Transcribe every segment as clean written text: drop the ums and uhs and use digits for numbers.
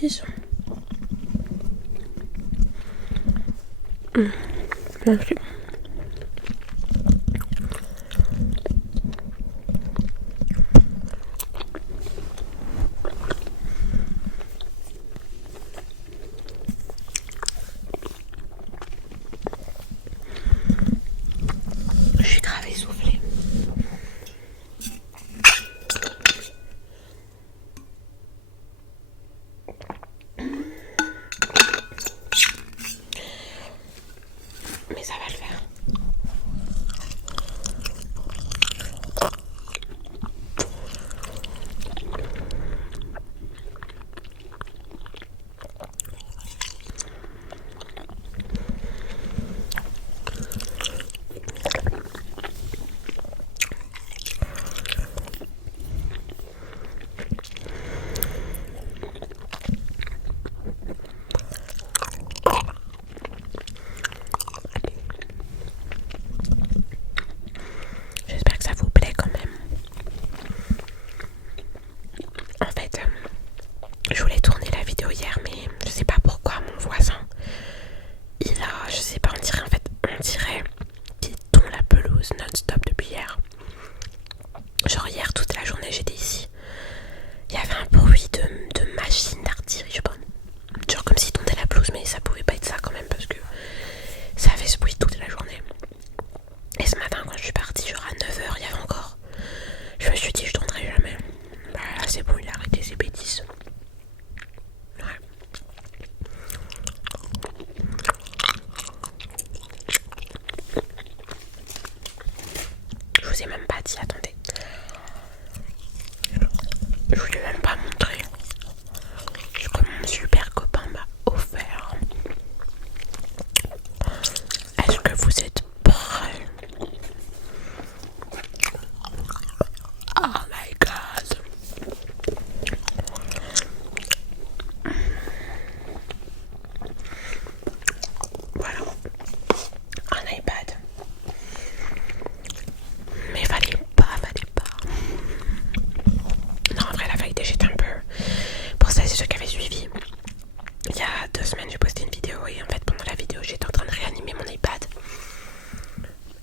bêtises. Ok. Je suis grave essoufflée. Mais ça va le faire. J'espère que ça vous plaît quand même. En fait, je voulais tourner la vidéo hier, mais je sais pas pourquoi mon voisin, il a, je sais pas, on dirait qu'il tond la pelouse non-stop depuis hier. Genre hier toute la journée j'étais ici. Il y avait un bruit de machine d'artillerie, je sais pas. Genre comme s'il tondait la pelouse, mais ça pouvait pas être ça quand même parce que ça avait ce bruit toute la journée. Et ce matin quand je suis partie, genre à 9h, il y avait encore. Je me suis dit je tondrai jamais. Bah là c'est bon, il a arrêté ses bêtises. Ouais. Je vous ai même pas dit, attendez. Je vous ai même pas montré ce que mon super copain m'a offert. Est-ce que vous êtes prêts? Oh my god. Voilà. Un iPad. Mais fallait pas. Non, en vrai, la vérité, j'étais un peu... Pour ça, c'est ceux qui avaient suivi. Il y a 2 semaines, j'ai posté une vidéo et en fait, pendant la vidéo, j'étais en train de réanimer mon iPad.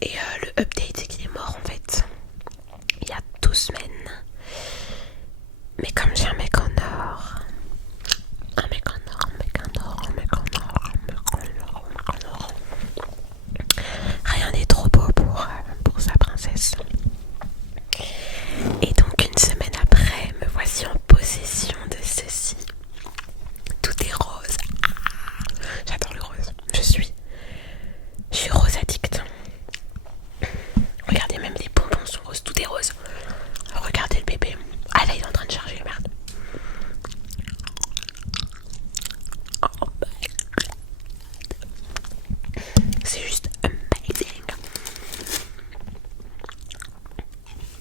Et le update, c'est qu'il est mort en fait. Il y a 12 semaines. Mais comme j'ai un mec en or. Un mec en or. Rien n'est trop beau pour sa princesse. Et donc une semaine après, me voici en possession de ceci. Tout est rose. J'adore le rose. Je suis rose addict. Regardez, même les bonbons sont roses. Tout est rose. Regardez le bébé. Ah là, il est en train de charger, merde. Oh my god. C'est juste amazing.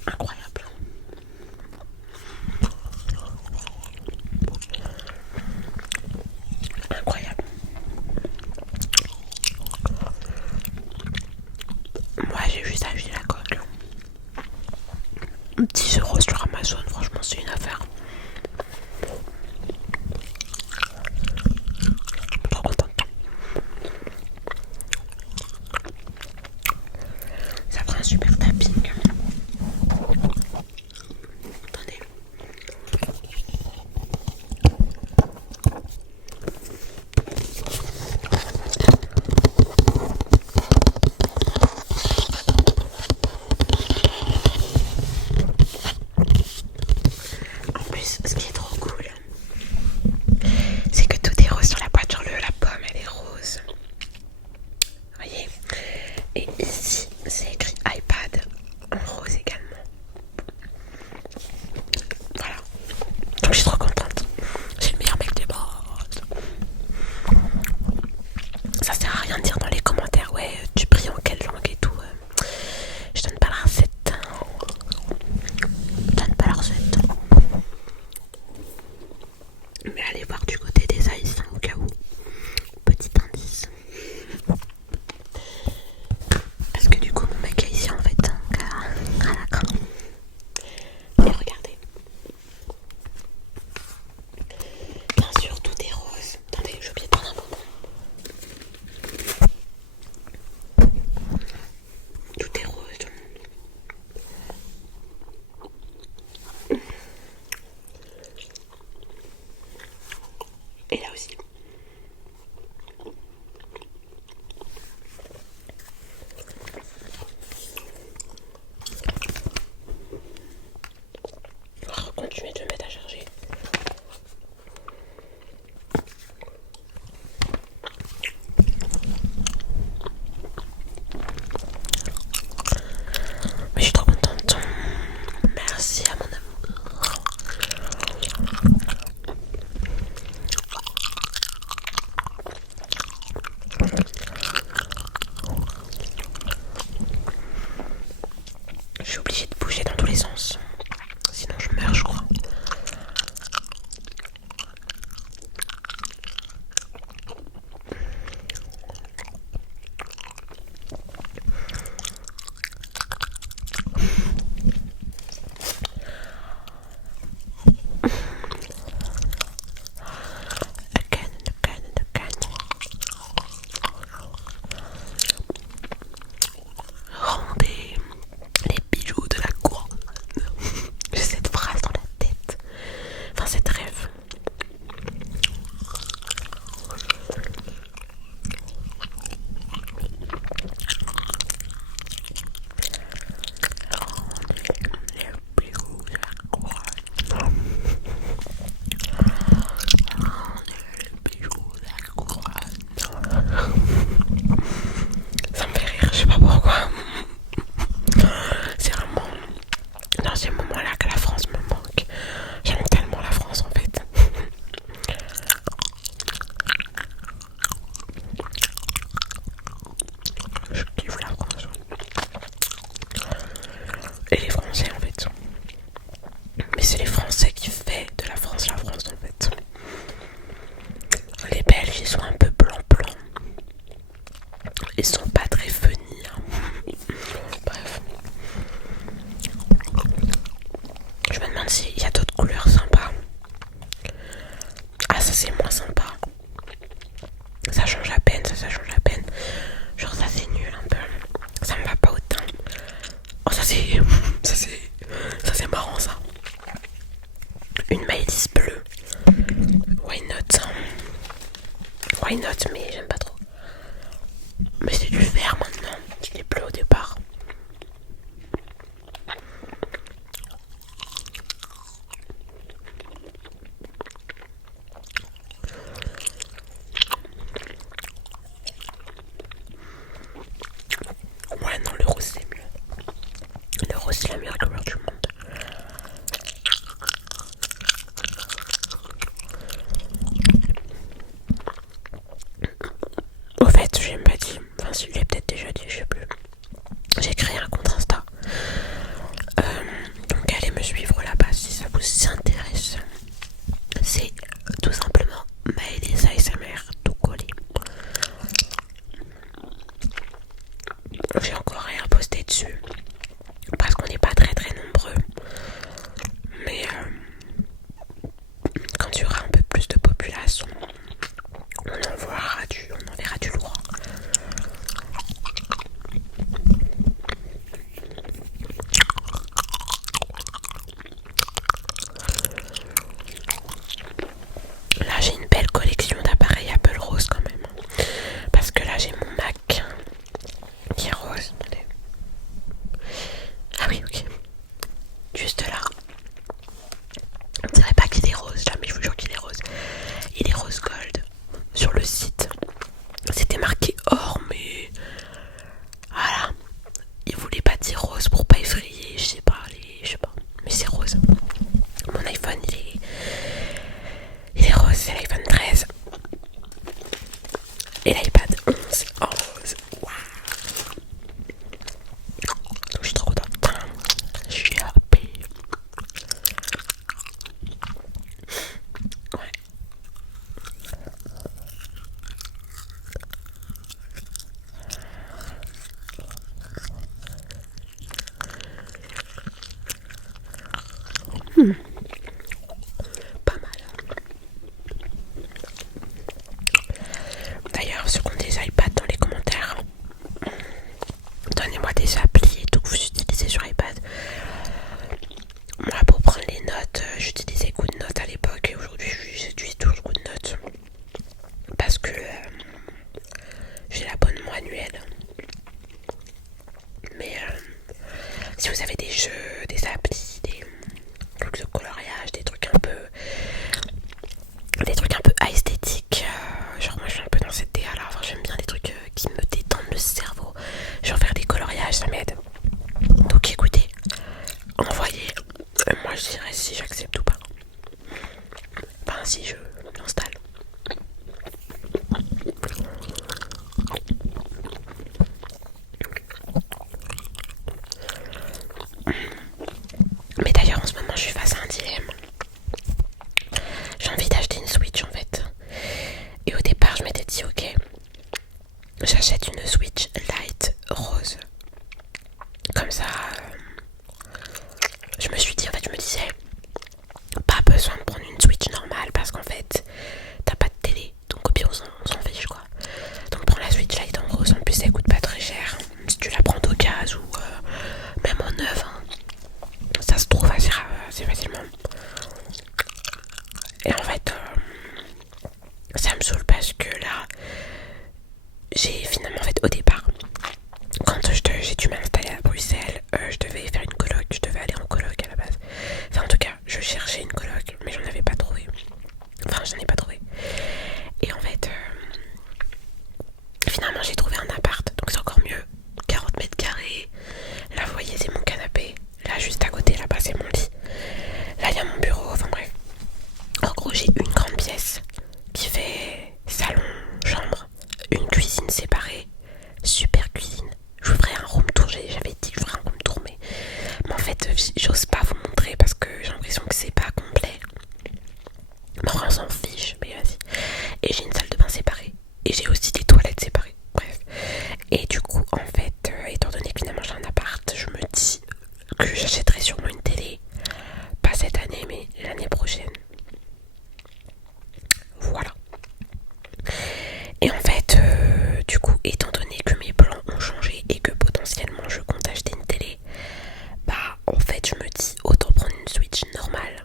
Incroyable. Incroyable. Moi j'ai juste acheté la coque. 10 € sur Amazon, franchement c'est une affaire. Trop contente. Ça fera un super tapping. Attendez. En plus bouger dans tous les sens. Sinon je meurs, je crois. Rendez les bijoux de la couronne. J'ai cette phrase dans la tête. Enfin, cette rêve. Ça me fait rire, je sais pas pourquoi. C'est vraiment dans ces moments-là que la France me manque. J'aime tellement la France en fait. Je kiffe la France. Et les Français en fait. Mais c'est les Français qui font de la France en fait. Les Belges ils sont un peu blancs. Ils sont pas très funny. Bref. Je me demande s'il y a d'autres couleurs sympas. Ah, ça c'est moins sympa. Ça change à peine, ça change à peine. Genre ça c'est nul un peu. Ça me va pas autant. Oh ça c'est marrant ça. Une Maëlys bleue. Why not? Why not, mais j'aime pas trop. Mais c'est du vert maintenant. Il est bleu au départ. Ouais non, le rose c'est mieux. Le rose c'est la meilleure couleur du monde. Au fait, je l'ai pas dit. Enfin, si je l'ai peut-être déjà dit, je sais plus. J'ai créé un compte Insta. Donc allez me suivre là-bas si ça vous intéresse. C'est tout simplement Maëlys ASMR tout collé. J'ai encore rien posté dessus parce qu'on n'est pas très nombreux. Mais quand il y aura un peu plus de population, on enverra du lourd. Là j'ai une belle collection d'appareils Apple Rose quand même. Parce que là j'ai mon Mac qui est rose. Attendez. Ah oui, ok. Juste là. On dirait pas qu'il est rose, là, mais je vous jure qu'il est rose. Il est rose gold. Sur le site, c'était marqué or, mais voilà. Il voulait pas dire rose pour pas effrayer, je sais pas. Mais c'est rose. Mon iPhone, il est rose, c'est l'iPhone 13. Et l'iPad 11 en rose. Waouh. Je suis trop contente. Je suis happy. Ouais. Pas mal. D'ailleurs, ceux qui ont des iPads dans les commentaires, donnez-moi des applis et tout que vous utilisez sur iPad. Moi, pour prendre les notes, j'utilisais GoodNotes à l'époque et aujourd'hui, j'utilise toujours GoodNotes parce que j'ai l'abonnement annuel. Mais si vous avez des jeux, des applis, des trucs de coloriage, des trucs un peu esthétiques, genre moi je suis un peu dans cette DA là, enfin, j'aime bien les trucs qui me détendent le cerveau, genre faire des coloriages ça m'aide. Donc écoutez, envoyez, moi je dirais si j'accepte ou pas, enfin si je l'installe. en ce moment je suis face à un dilemme. J'ai envie d'acheter une Switch en fait. Et au départ je m'étais dit ok, j'achète une Switch Lite rose. Comme ça, je me suis dit, en fait je me disais, pas besoin de prendre une Switch normale parce qu'en fait t'as pas de télé. Donc au pire on s'en fiche quoi. Donc prends la Switch Lite en rose, en plus elle coûte pas très cher. Si tu la prends d'occasion ou même en neuf, hein, ça se trouve assez facilement. Et en fait, ça me saoule parce que là, j'ai finalement, en fait, au départ, quand j'ai dû m'installer à Bruxelles, je devais faire une coloc, je devais aller en coloc à la base. Enfin, en tout cas, je cherchais une coloc, mais j'en avais pas trouvé. Enfin, j'en ai pas trouvé. Et en fait, finalement, j'ai trouvé un appart, donc c'est encore mieux. 40 mètres carrés. Là, vous voyez, c'est mon canapé. Là, juste à côté, là-bas, c'est mon lit. Là, il y a mon bureau, enfin bref. En gros, j'ai une grande pièce qui fait salon, chambre, une cuisine séparée, super cuisine. Je vous ferai un room tour, j'avais dit que je ferais un room tour, mais en fait, j'ose pas vous montrer parce que j'ai l'impression que c'est pas complet. Mais enfin, on s'en fiche, mais vas-y. Et j'ai une salle de bain séparée, et j'ai aussi des toilettes séparées, bref. Et du coup, en fait, étant donné que finalement j'ai un appart, je me dis que j'achèterai sûrement une télé, pas cette année, mais l'année prochaine. Voilà. Et en fait, du coup, étant donné que mes plans ont changé et que potentiellement je compte acheter une télé, bah en fait je me dis autant prendre une Switch normale.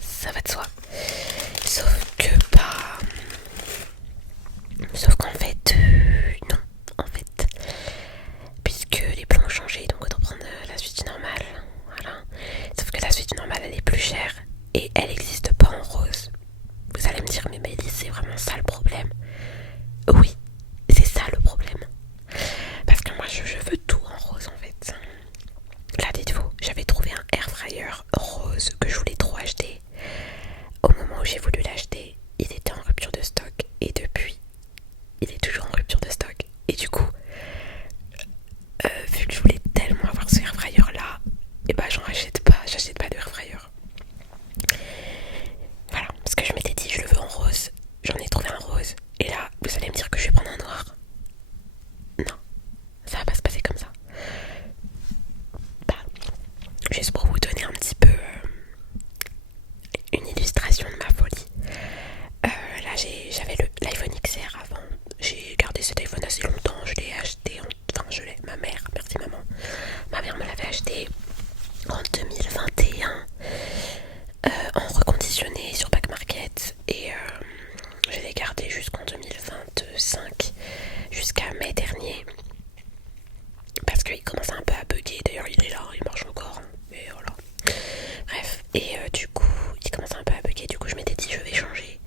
Ça va de soi. Sauf qu'en fait, non. En fait, puisque les plans ont changé, donc autant prendre la Switch normale. Voilà. Sauf que la Switch normale elle est plus chère et elle n'existe pas en rose. Vous allez me dire, mais Maëlys, c'est vraiment ça le problème. Oui, c'est ça le problème. Parce que moi, je veux tout en rose en fait. Là, dites-vous, j'avais trouvé un air fryer rose que je voulais trop acheter. Au moment où j'ai voulu l'acheter, il était en rupture de stock. Et depuis, il est toujours en rupture de stock. Et du coup, vu que je voulais tellement avoir ce air fryer là, et bah j'achète pas de air fryer. Voilà, parce que je m'étais dit je le veux en rose, j'en ai trouvé un rose, et là vous allez me dire que je vais prendre un noir. Non, ça va pas se passer comme ça. Bah, juste pour vous donner un petit peu une illustration de ma folie. Là j'avais l'iPhone XR avant, j'ai gardé cet iPhone assez longtemps, je l'ai acheté, ma mère, merci maman, ma mère me l'avait acheté en 2021 en reconditionné sur Back Market et je l'ai gardé jusqu'en 2025, jusqu'à mai dernier, parce qu'il commence un peu à bugger. D'ailleurs il est là, il marche encore, mais voilà. Bref, et du coup il commence un peu à bugger, du coup je m'étais dit je vais changer.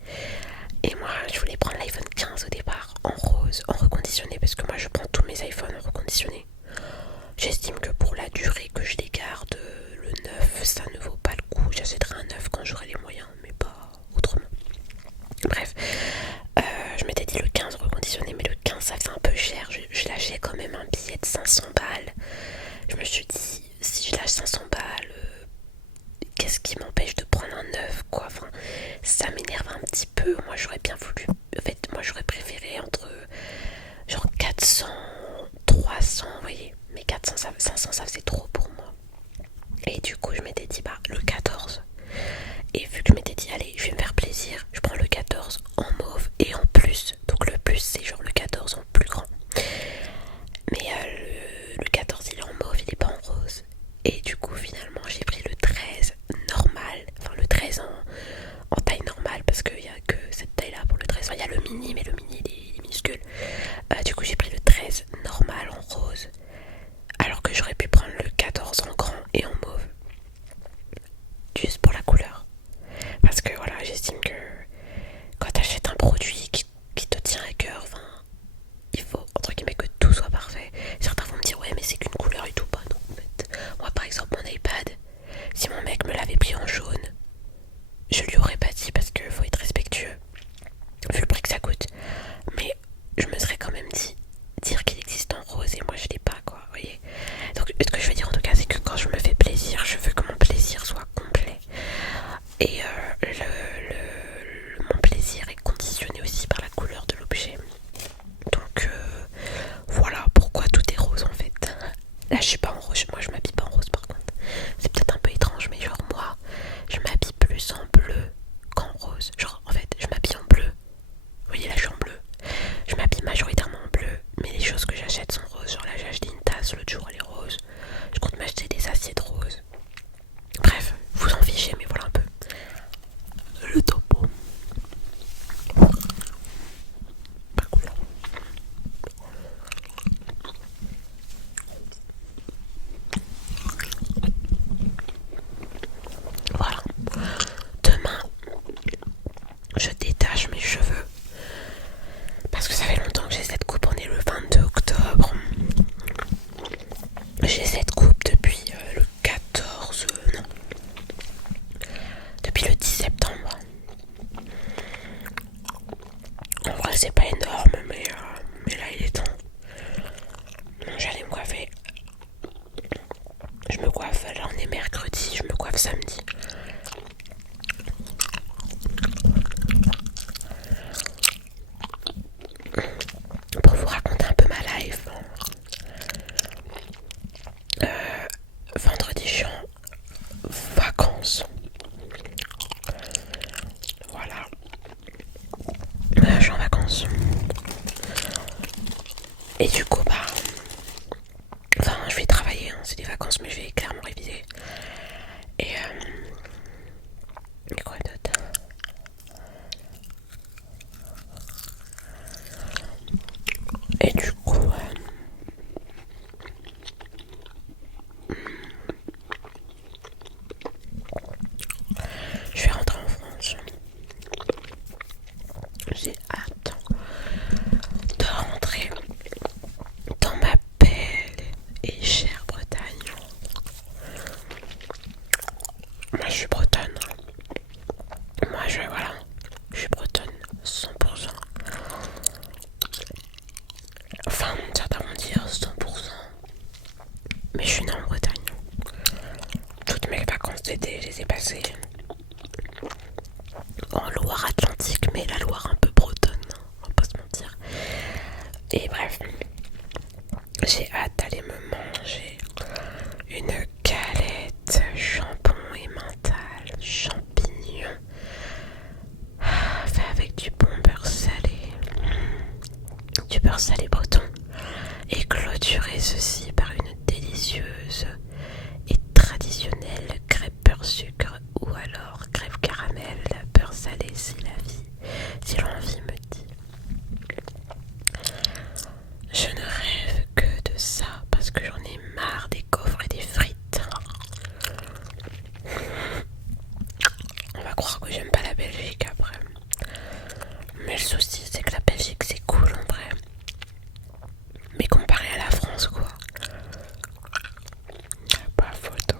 Et moi je voulais prendre l'iPhone 15 au départ, en rose, en reconditionné, parce que moi je prends tous mes iPhones en reconditionné. J'estime que pour la durée que je les garde, le 9 ça ne vaut pas le coup. J'achèterai un 9 quand j'aurai les moyens, mais pas autrement. Bref, je m'étais dit le 15 reconditionné, mais le 15 ça faisait un peu cher. Je lâchais quand même un billet de 500 balles. Je me suis dit, si je lâche 500 balles, qu'est-ce qui m'empêche de prendre un 9 quoi. Enfin, ça m'énerve un petit peu. Moi j'aurais bien voulu, en fait moi j'aurais préféré entre genre 400, 300, vous voyez. Mais 400, 500 ça faisait trop pour moi. Et du coup je m'étais dit bah le 14. Et vu que je m'étais dit allez je vais me faire plaisir, je prends le 14 en mauve et en plus. Donc le plus c'est genre le 14 en plus grand. Mais le 14 il est en mauve, il est pas en rose. Et du coup finalement j'ai pris le 13 normal. Enfin le 13 en taille normale, parce qu'il n'y a que cette taille là pour le 13. Enfin il y a le mini, mais le mini il est minuscule. Du coup j'ai pris le 13 normal en rose, alors que j'aurais pu prendre le 14 en grand et en mauve, juste pour la couleur. Parce que voilà, j'estime que quand t'achètes un produit qui te tient à cœur, enfin, il faut entre guillemets que tout soit parfait. Certains vont me dire ouais mais c'est qu'une couleur et tout, pas non en fait. Moi par exemple mon iPad, on est mercredi, je me coiffe samedi. Pour vous raconter un peu ma life, vendredi je suis en vacances. Voilà. Je suis en vacances. Et du coup, enfin, je vais travailler, hein, c'est des vacances, mais je vais clairement réviser. Et quoi d'autre? Et du coup, je vais rentrer en France. J'ai hâte de rentrer dans ma belle et chère Bretagne. Moi, je suis bretonne. Voilà, je suis bretonne 100%. Enfin, certains vont dire 100%. Mais je suis née en Bretagne. Toutes mes vacances d'été, je les ai passées en Loire-Atlantique, mais la Loire un peu bretonne, on va pas se mentir. Et bref, j'ai hâte d'aller me manger une galette jambon et mental, champignons, fait avec du bon beurre salé, du beurre salé breton, et clôturer ceci par une délicieuse et traditionnelle crêpe beurre sucre ou alors crêpe caramel beurre salé si l'envie me dit. Je ne rêve que de ça parce que j'en ai marre des gaufres et des frites. On va croire que j'aime pas la Belgique après. Mais le souci c'est que la Belgique c'est cool en vrai. Mais comparé à la France quoi. Y'a pas photo.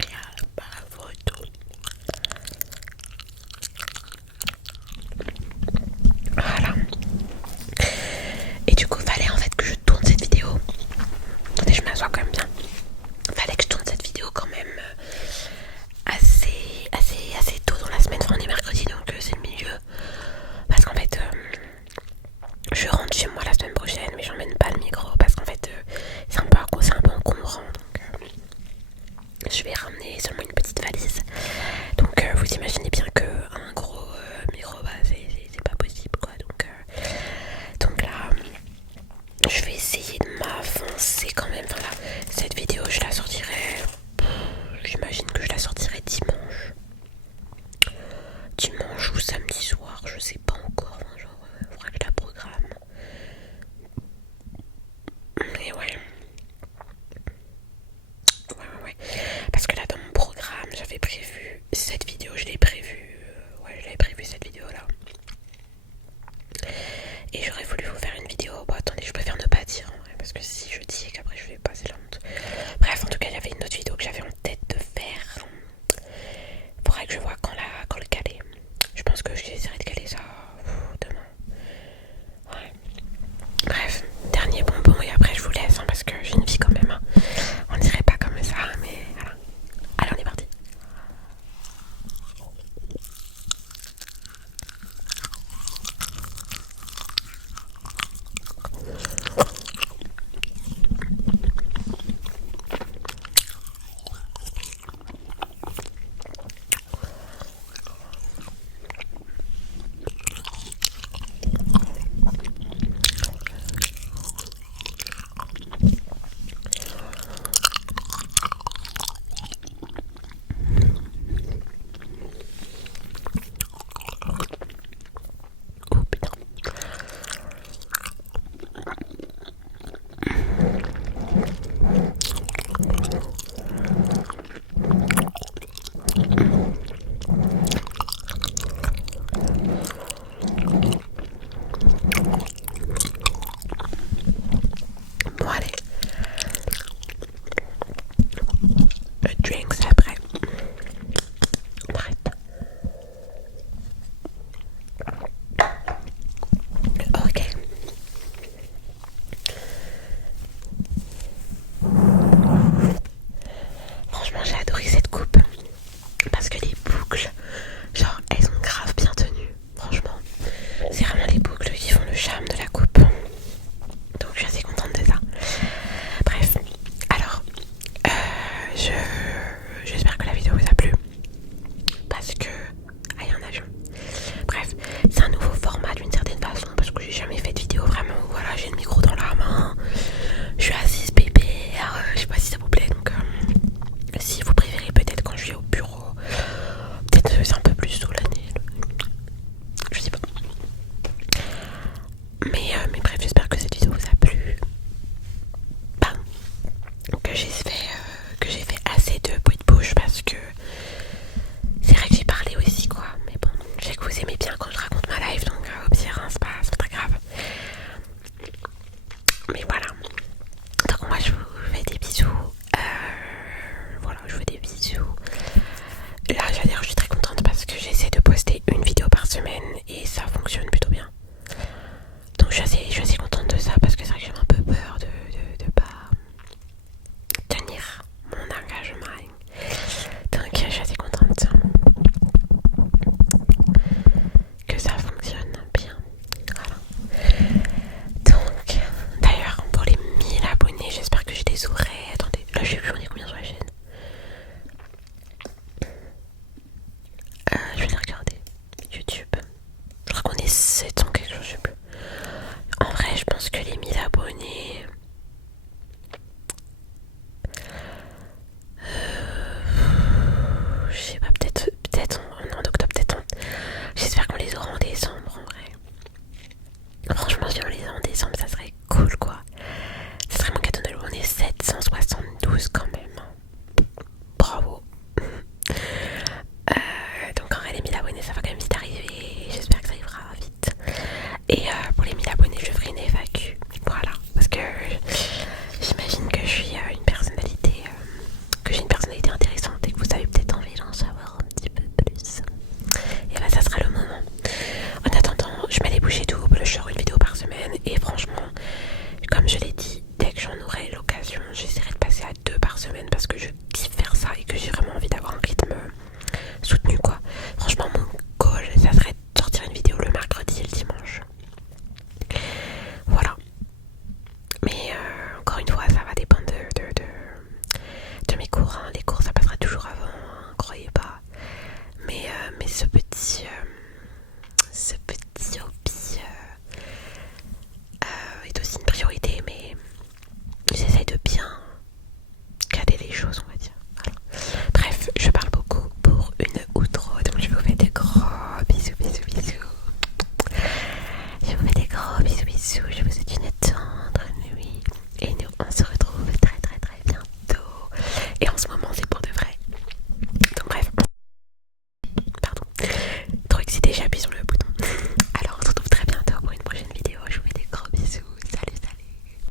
Y'a pas photo. Voilà. Et du coup fallait en fait que je tourne cette vidéo. Attendez, je m'assois quand même bien. Fallait que je tourne cette vidéo quand même assez tôt dans la semaine. Enfin, on est mercredi donc c'est le milieu. Parce qu'en fait je rentre chez moi la semaine prochaine mais j'emmène pas le micro parce qu'en fait c'est un peu encombrant donc je vais ramener seulement une petite valise. Donc vous imaginez bien